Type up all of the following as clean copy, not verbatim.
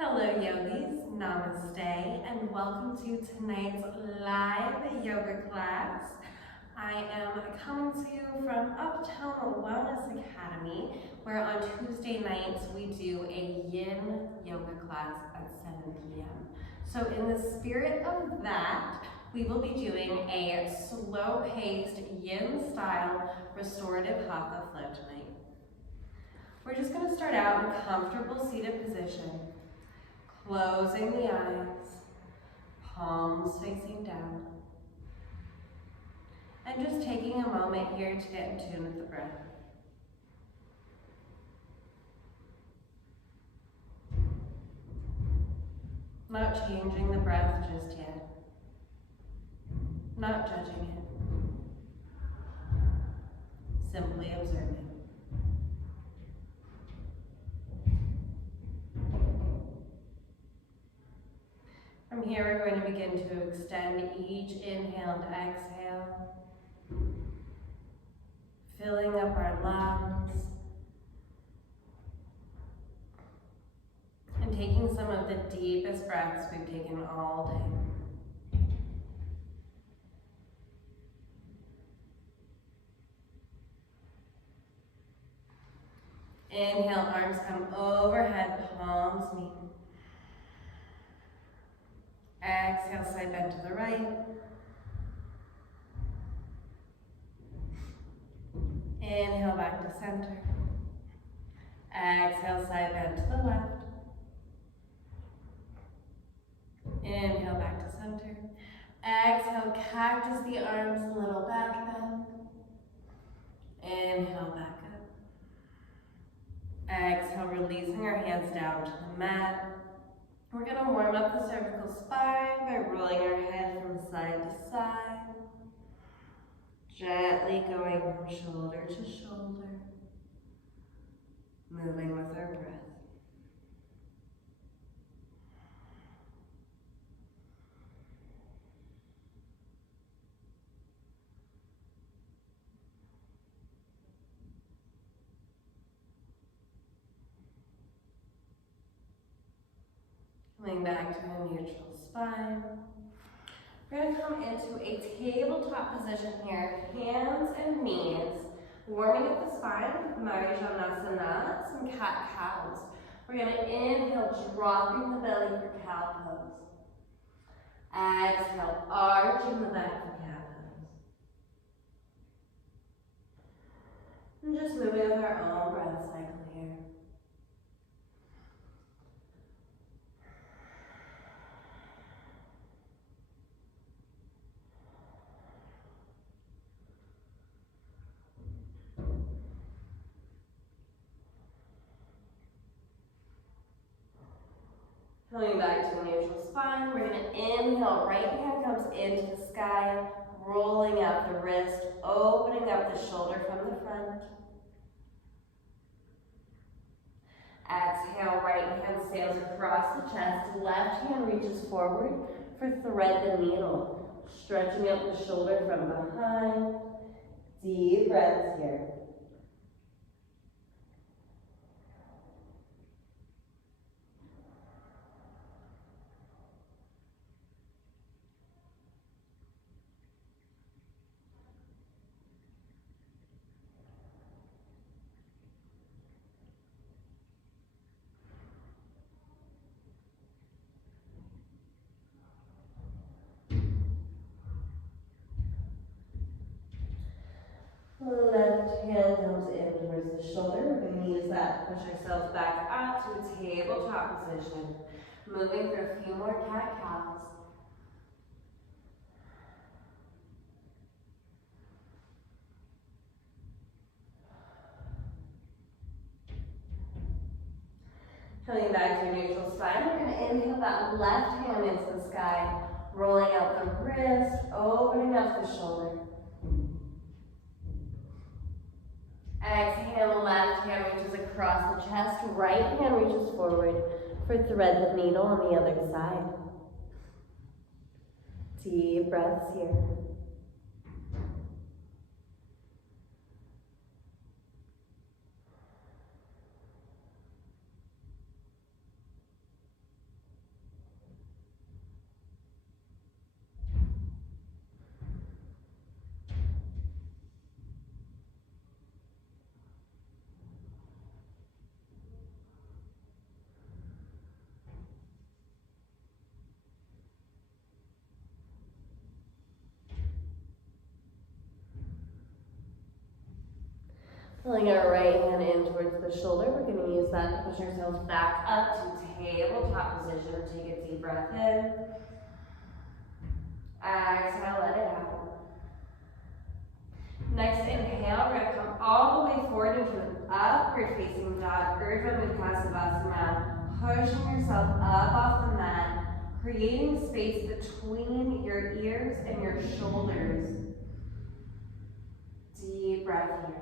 Hello yogis, namaste, and welcome to tonight's live yoga class. I am coming to you from Uptown Wellness Academy, where on Tuesday nights we do a Yin Yoga class at 7 p.m. So in the spirit of that, we will be doing a slow-paced Yin style restorative Hatha flow tonight. We're just going to start out in a comfortable seated position. Closing the eyes, palms facing down, and just taking a moment here to get in tune with the breath. Not changing the breath just yet, not judging it, simply observing. From here, we're going to begin to extend each inhale and exhale, filling up our lungs, and taking some of the deepest breaths we've taken all day. Inhale, arms come overhead, palms meet. Exhale, side bend to the right. Inhale, back to center. Exhale, side bend to the left. Inhale, back to center. Exhale, cactus the arms, little back bend. Inhale, back up. Exhale, releasing our hands down to the mat. We're going to warm up the cervical spine by rolling our head from side to side. Gently going from shoulder to shoulder. Moving with our breath. Coming back to a neutral spine. We're going to come into a tabletop position here, hands and knees, warming up the spine, Marijanasana, some cat-cows. We're going to inhale, dropping the belly for cow pose. Exhale, arching the back for cat pose. And just moving with our own breath cycle here. Coming back to a neutral spine, we're going to inhale, right hand comes into the sky, rolling out the wrist, opening up the shoulder from the front. Exhale, right hand sails across the chest, left hand reaches forward for thread the needle, stretching out the shoulder from behind. Deep breaths here. Left hand comes in towards the shoulder. We're going to use that to push ourselves back up to a tabletop position. Moving for a few more cat-cows. Coming back to a neutral spine, we're going to inhale that left hand into the sky, rolling out the wrist, opening up the shoulder. Exhale, left hand reaches across the chest, right hand reaches forward for thread the needle on the other side. Deep breaths here. Pulling our right hand in towards the shoulder, we're going to use that to push ourselves back up to tabletop position. Take a deep breath in. Exhale, let it out. Next inhale, we're going to come all the way forward into an upward facing dog, Urdhva Mukha, pushing yourself up off the mat, creating space between your ears and your shoulders. Deep breath here.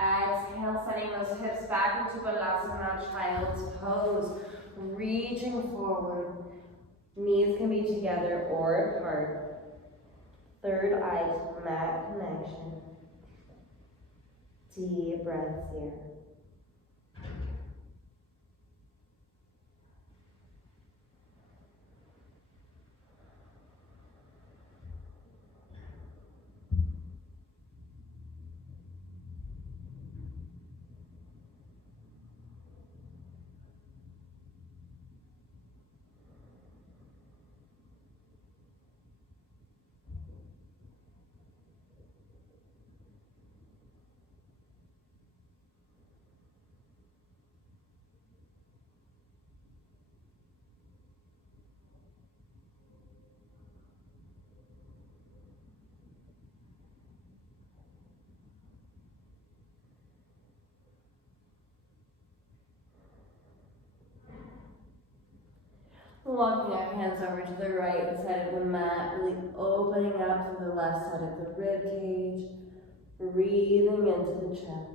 Exhale, sending those hips back into Balasana, Child's Pose. Reaching forward. Knees can be together or apart. Third eye to mat connection. Deep breaths here. Walking our hands over to the right side of the mat, really opening up to the left side of the rib cage, breathing into the chest.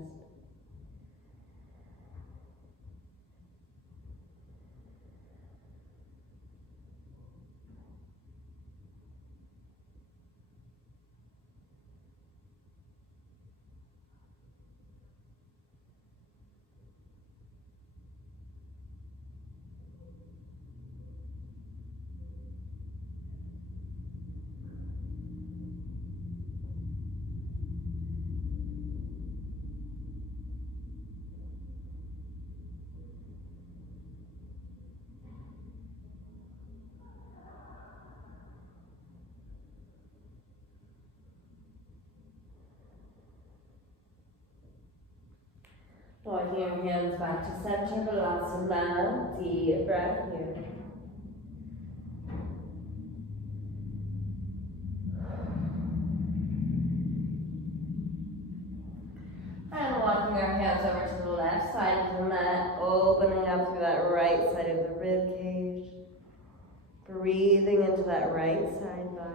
Walking your hands back to center, Balasana, deep breath here. And walking our hands over to the left side of the mat, opening up through that right side of the rib cage. Breathing into that right side body.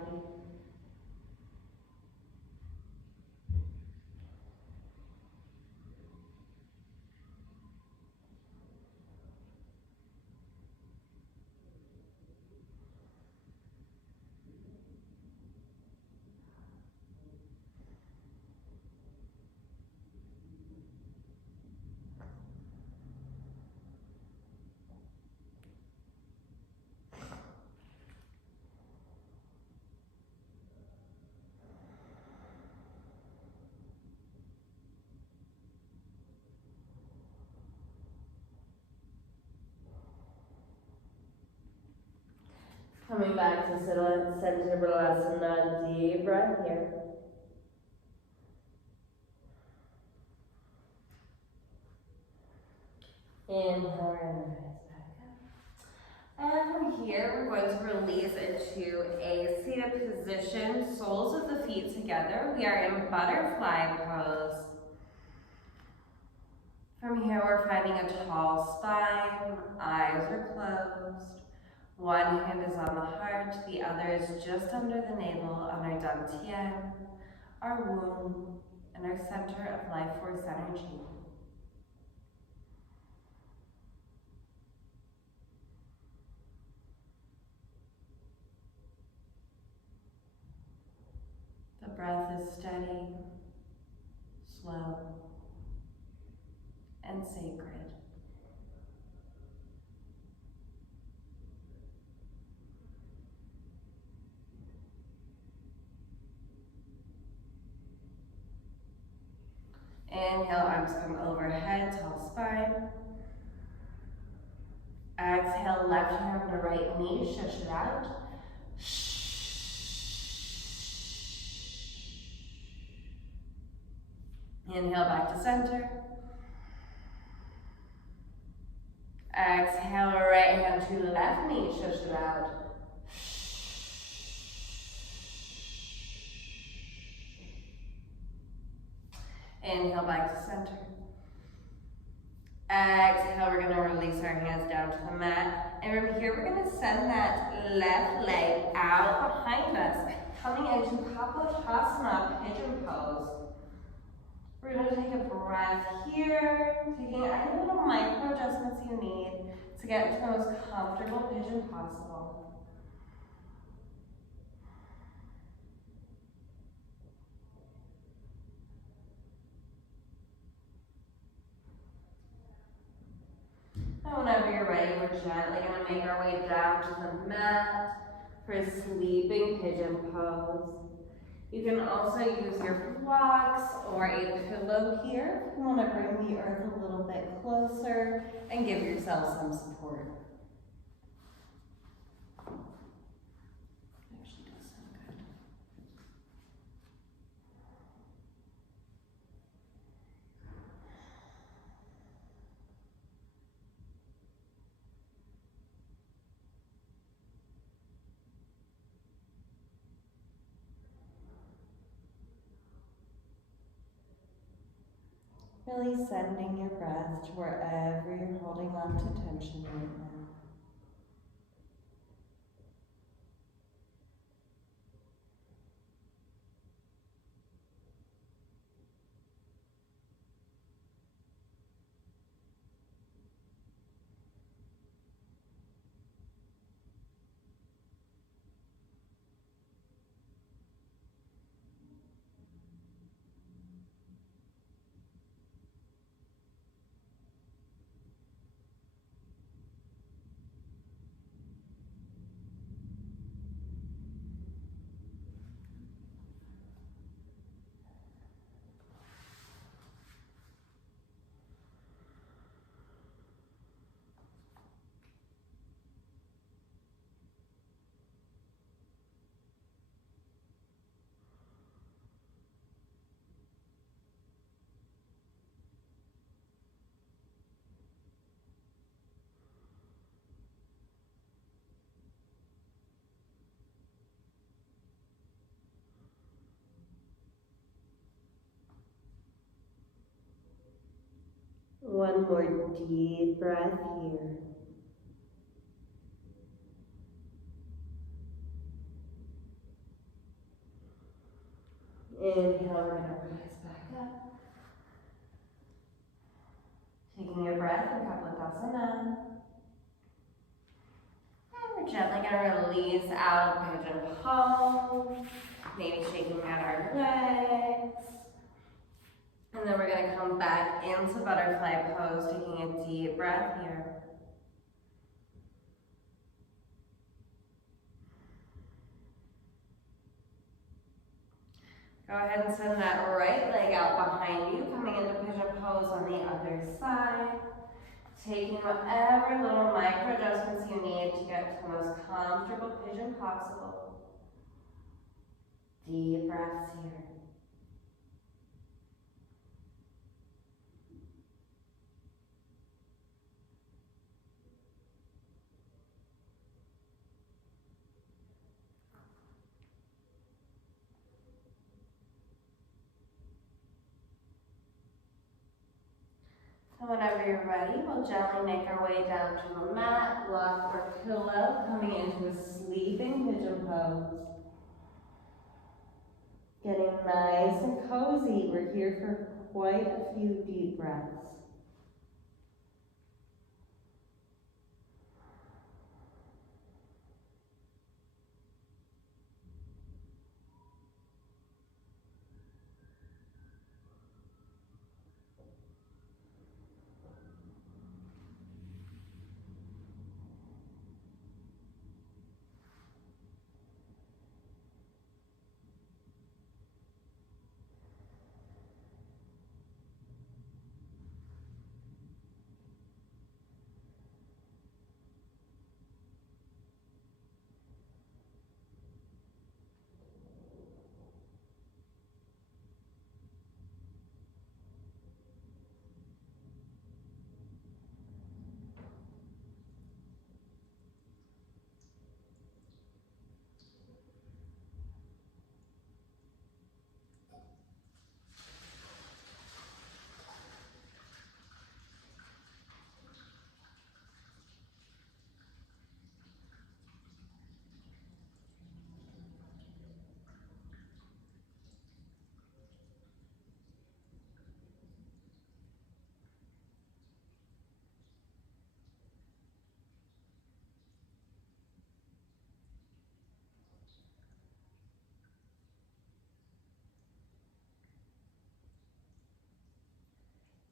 Coming back to center, Balasana, deep breath here. Inhale, and rise back up. And from here, we're going to release into a seated position, soles of the feet together. We are in butterfly pose. From here, we're finding a tall spine, eyes are closed. One hand is on the heart, the other is just under the navel on our dantian, our womb, and our center of life force energy. The breath is steady, slow, and sacred. Inhale, arms come overhead, tall spine. left hand on the right knee, shush it out. Inhale back to center. Exhale, right hand to left knee, shush it out. Inhale back to center. Exhale, we're gonna release our hands down to the mat. And from here, we're gonna send that left leg out behind us, coming into Papatasana, pigeon pose. We're gonna take a breath here, taking any little micro adjustments you need to get into the most comfortable pigeon possible. And whenever you're ready, we're gently going to make our way down to the mat for a sleeping pigeon pose. You can also use your blocks or a pillow here if you want to bring the earth a little bit closer and give yourself some support. Actually does sound good. Really sending your breath to wherever you're holding on to tension right now. One more deep breath here. Inhale, we're going to rise back up. Taking your breath in Kapotasana. And we're gently going to release out of pigeon pose. Maybe shaking out our legs. And then we're going to come back into butterfly pose, taking a deep breath here. Go ahead and send that right leg out behind you, coming into pigeon pose on the other side. Taking whatever little micro adjustments you need to get to the most comfortable pigeon possible. Deep breaths here. And whenever you're ready, we'll gently make our way down to a mat, block, or pillow, coming into a sleeping pigeon pose. Getting nice and cozy. We're here for quite a few deep breaths.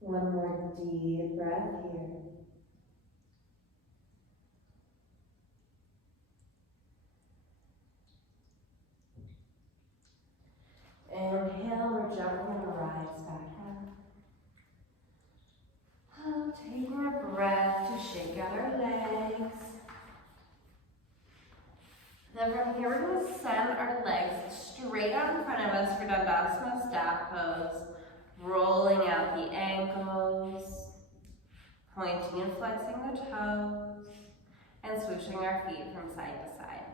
One more deep breath here. Inhale, we're gently going to rise back up. Taking a breath to shake out our legs. Then from here, we're going to send our legs straight out in front of us for Dandasana staff pose. Rolling out the ankles, pointing and flexing the toes, and swooshing our feet from side to side.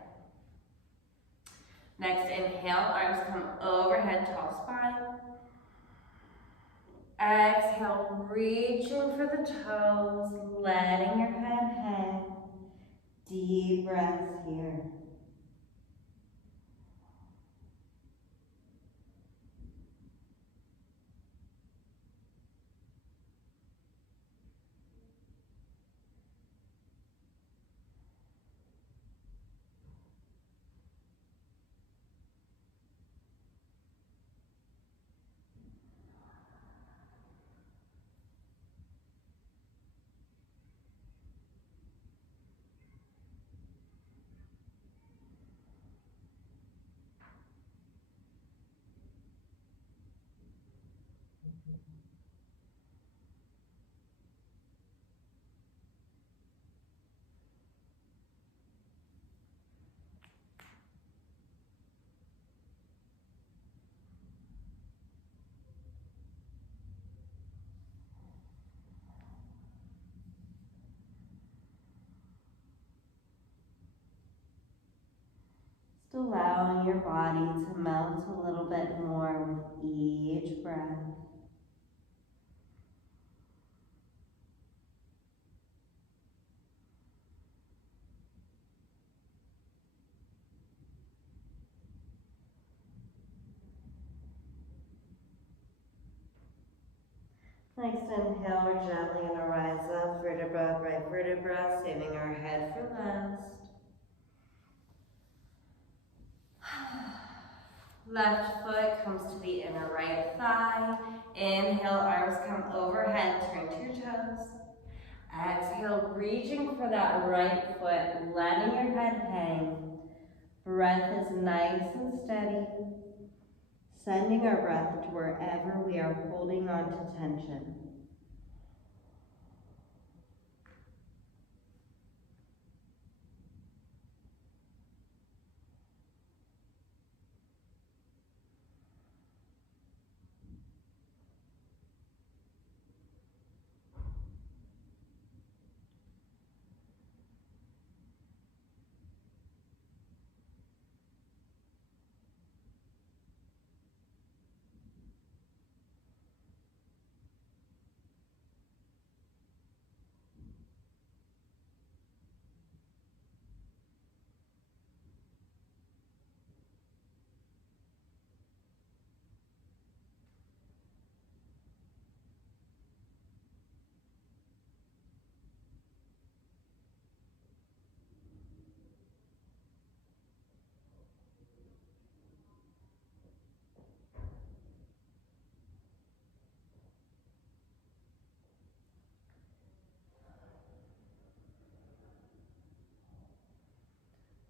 Next, inhale, arms come overhead, tall spine. Exhale, reaching for the toes, letting your head hang. Deep breaths here. Just allowing your body to melt a little bit more with each breath. Next inhale, we're gently going to rise up, vertebra by vertebra, saving our head for last. Left foot comes to the inner right thigh. Inhale, arms come overhead, turn to your toes. Exhale, reaching for that right foot, letting your head hang. Breath is nice and steady. Sending our breath to wherever we are holding on to tension.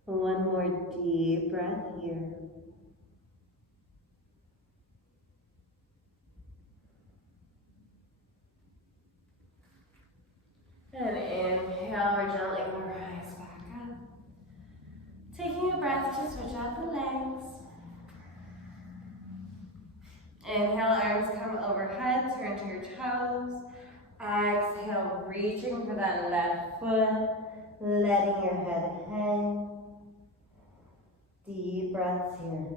One more deep breath here. And inhale, we're gently going to rise back up. Taking a breath to switch out the legs. Inhale, arms come overhead, turn to your toes. Exhale, reaching for that left foot, letting your head hang. Deep breaths here.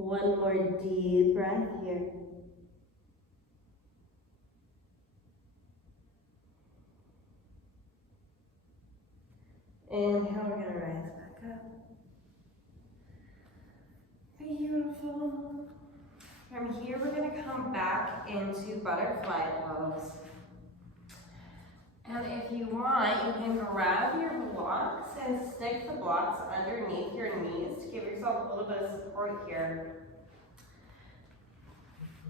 One more deep breath here. Inhale, we're going to rise back up. Beautiful. From here, we're going to come back into butterfly pose. And if you want, you can grab your blocks and stick the blocks underneath your knees to give yourself a little bit of support here.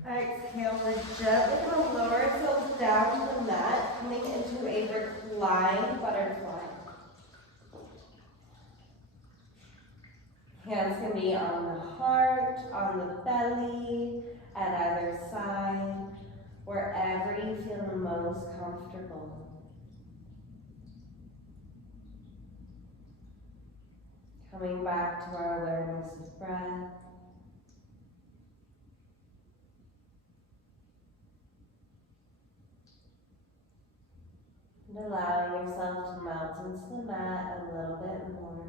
Exhale, we're gently going to lower ourselves down to the mat, coming into a reclined butterfly. Hands can be on the heart, on the belly, at either side, wherever you feel the most comfortable. Coming back to our awareness of breath. And allowing yourself to melt into the mat a little bit more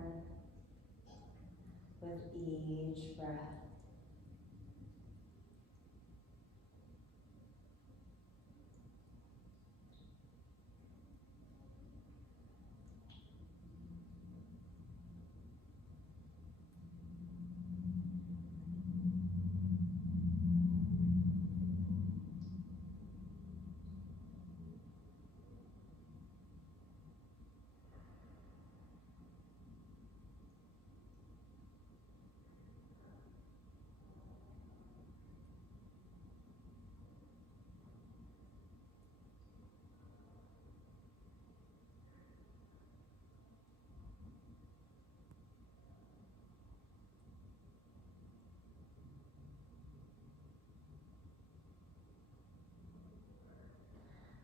with each breath.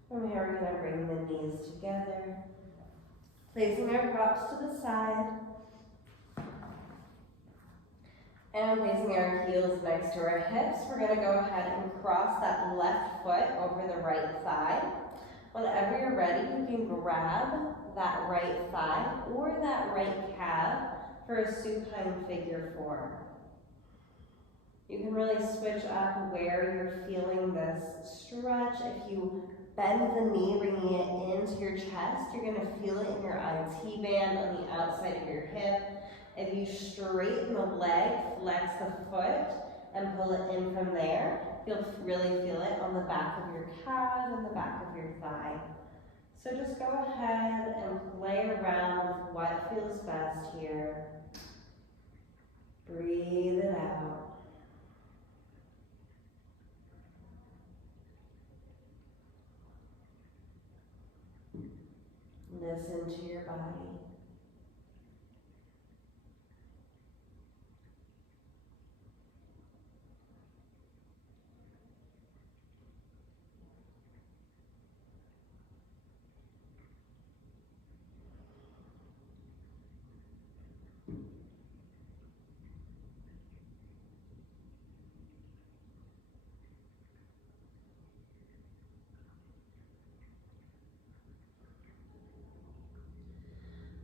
From here, we're going to bring the knees together, placing our props to the side, and placing our heels next to our hips. We're going to go ahead and cross that left foot over the right thigh. Whenever you're ready, you can grab that right thigh or that right calf for a supine figure four. You can really switch up where you're feeling this stretch. If you bend the knee, bringing it into your chest, you're going to feel it in your IT band on the outside of your hip. If you straighten the leg, flex the foot, and pull it in from there, you'll really feel it on the back of your calf and the back of your thigh. So just go ahead and play around with what feels best here. Breathe it out. Listen to your body.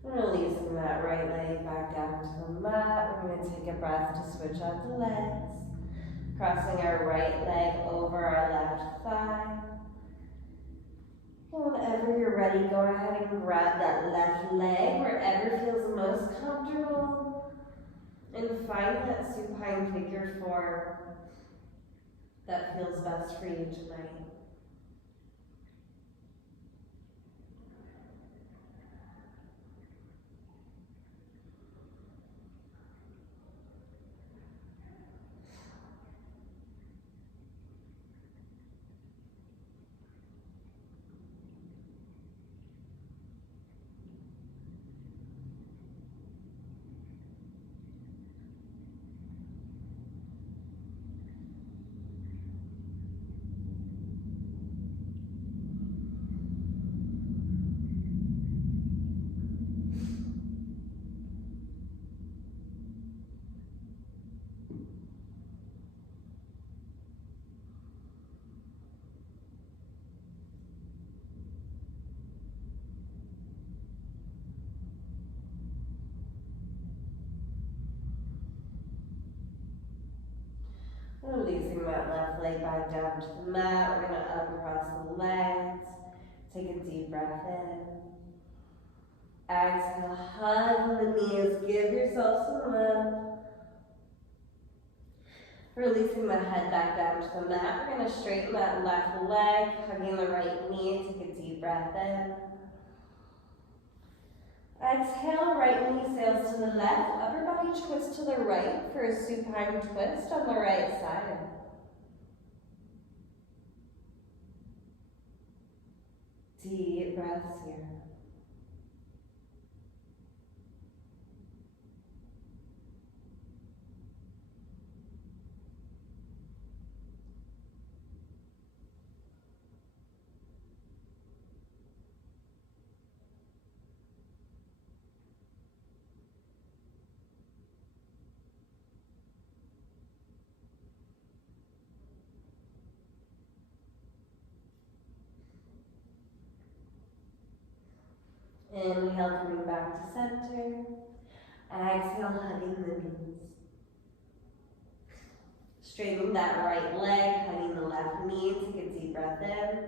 Releasing that right leg back down to the mat. We're going to take a breath to switch out the legs. Crossing our right leg over our left thigh. And whenever you're ready, go ahead and grab that left leg wherever feels the most comfortable. And find that supine figure four that feels best for you tonight. Releasing that left leg back down to the mat. We're going to uncross the legs. Take a deep breath in. Exhale, hug the knees. Give yourself some love. Releasing the head back down to the mat. We're going to straighten that left leg, hugging the right knee. Take a deep breath in. Exhale, right knee sails to the left. Upper body twist to the right for a supine twist on the right side. Deep breaths here. Inhale, coming back to center. Exhale, hugging the knees. Straightening that right leg, hugging the left knee. Take a deep breath in.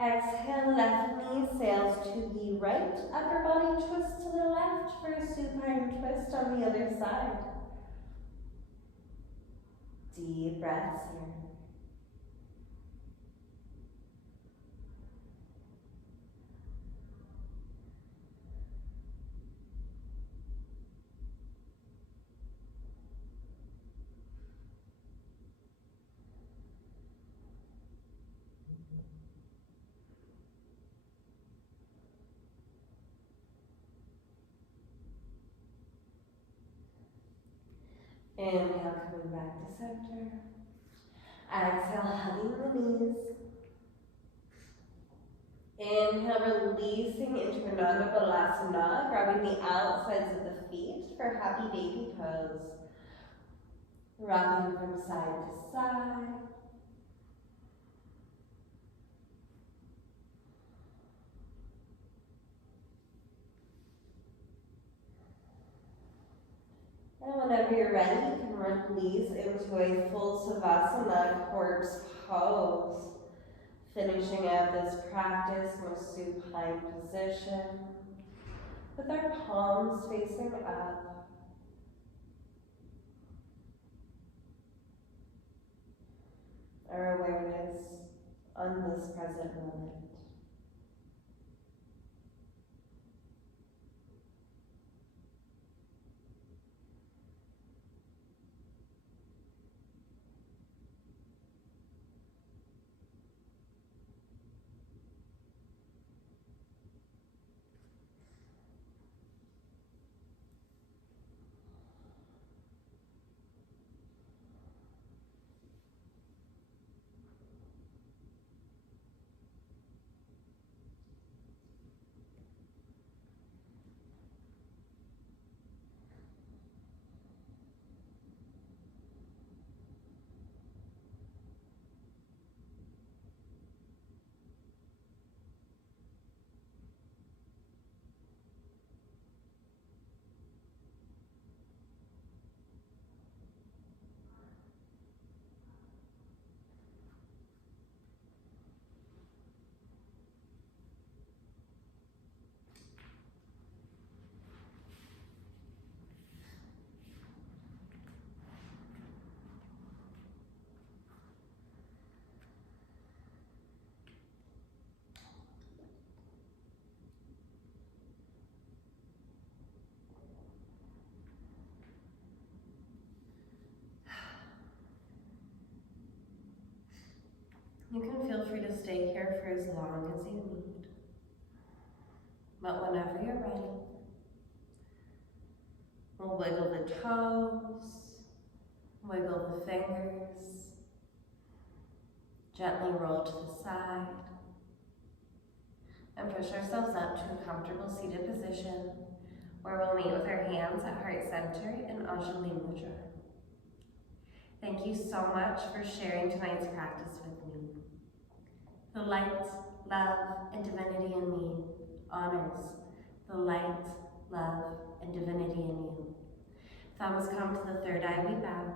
Exhale, left knee sails to the right. Upper body twist to the left for a supine twist on the other side. Deep breaths here. Inhale, coming back to center. Exhale, hugging the knees. Inhale, releasing into Ananda Balasana, grabbing the outsides of the feet for happy baby pose. Rocking from side to side. And whenever you're ready, you can release into a full Savasana corpse pose. Finishing out this practice in a supine position with our palms facing up. Our awareness on this present moment. You can feel free to stay here for as long as you need. But whenever you're ready, we'll wiggle the toes, wiggle the fingers, gently roll to the side, and push ourselves up to a comfortable seated position where we'll meet with our hands at heart center in Anjali Mudra. Thank you so much for sharing tonight's practice with me. The light, love, and divinity in me honors the light, love, and divinity in you. Thumbs come to the third eye, we bow.